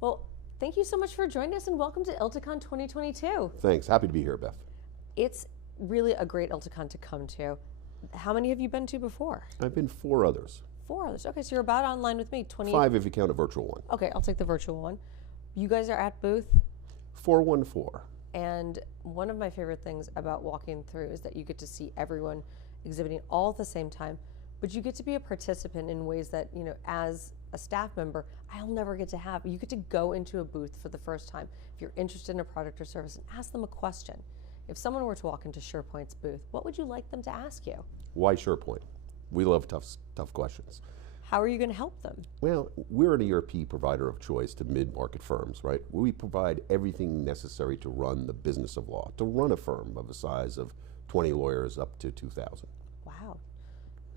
Well, thank you so much for joining us and welcome to ILTACON 2022. Thanks. Happy to be here, Beth. It's really a great ILTACON to come to. How many have you been to before? I've been 4 others. 4 others. Okay, so you're about online with me. 5 if you count a virtual one. Okay, I'll take the virtual one. You guys are at booth 414. And one of my favorite things about walking through is that you get to see everyone exhibiting all at the same time, but you get to be a participant in ways that, you know, as a staff member, I'll never get to have. You get to go into a booth for the first time if you're interested in a product or service and ask them a question. If someone were to walk into SurePoint's booth, what would you like them to ask you? Why SurePoint? We love tough questions. How are you going to help them? Well, we're an ERP provider of choice to mid-market firms, right? We provide everything necessary to run the business of law, to run a firm of the size of 20 lawyers up to 2,000. Wow.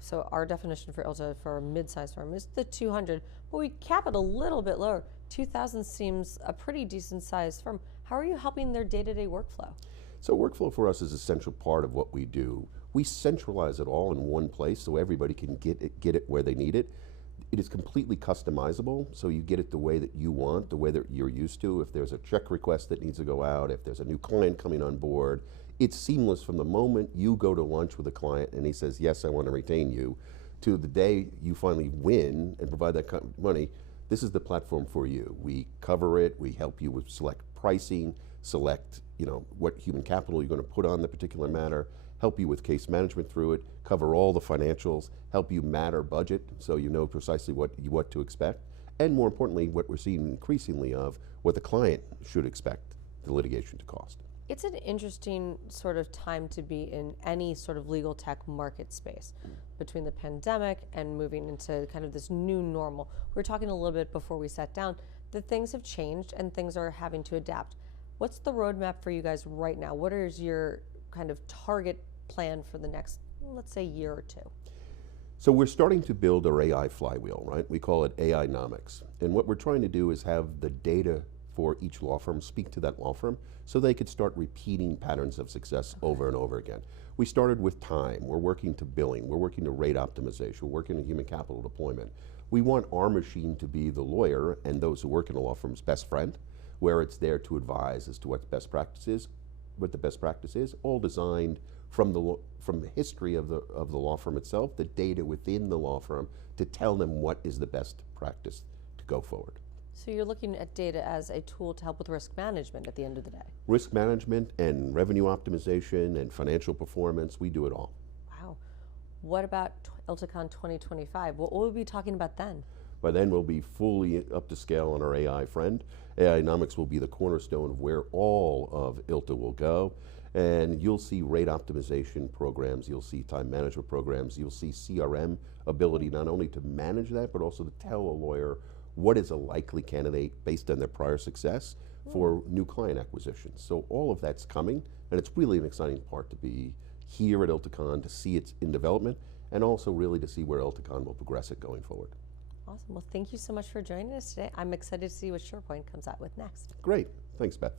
So our definition for ILTA for a mid-sized firm is the 200, but we cap it a little bit lower. 2,000 seems a pretty decent sized firm. How are you helping their day-to-day workflow? So workflow for us is an essential part of what we do. We centralize it all in one place so everybody can get it where they need it. It is completely customizable, so you get it the way that you want, the way that you're used to. If there's a check request that needs to go out, if there's a new client coming on board, it's seamless from the moment you go to lunch with a client and he says, yes, I want to retain you, to the day you finally win and provide that money. This is the platform for you. We cover it, we help you with select pricing, select what human capital you're going to put on the particular matter, help you with case management through it, cover all the financials, help you matter budget so you know precisely what to expect, and more importantly, what we're seeing increasingly of, what the client should expect the litigation to cost. It's an interesting sort of time to be in any sort of legal tech market space between the pandemic and moving into kind of this new normal. We were talking a little bit before we sat down that things have changed and things are having to adapt. What's the roadmap for you guys right now? What is your kind of target plan for the next, let's say, year or two? So we're starting to build our AI flywheel, right? We call it AI-nomics. And what we're trying to do is have the data for each law firm speak to that law firm so they could start repeating patterns of success over and over again. We started with time, we're working to billing, we're working to rate optimization, we're working to human capital deployment. We want our machine to be the lawyer and those who work in a law firm's best friend, where it's there to advise as to what the best practice is, all designed from the history of the law firm itself, the data within the law firm to tell them what is the best practice to go forward. So you're looking at data as a tool to help with risk management at the end of the day? Risk management and revenue optimization and financial performance, we do it all. Wow. What about ILTACON 2025? What will we be talking about then? By then we'll be fully up to scale on our AI friend. AI-nomics will be the cornerstone of where all of ILTA will go. And you'll see rate optimization programs, you'll see time management programs, you'll see CRM ability not only to manage that, but also to tell a lawyer what is a likely candidate based on their prior success for new client acquisition. So all of that's coming, and it's really an exciting part to be here at ILTACON, to see it's in development, and also really to see where ILTACON will progress it going forward. Awesome. Well, thank you so much for joining us today. I'm excited to see what SurePoint comes out with next. Great. Thanks, Beth.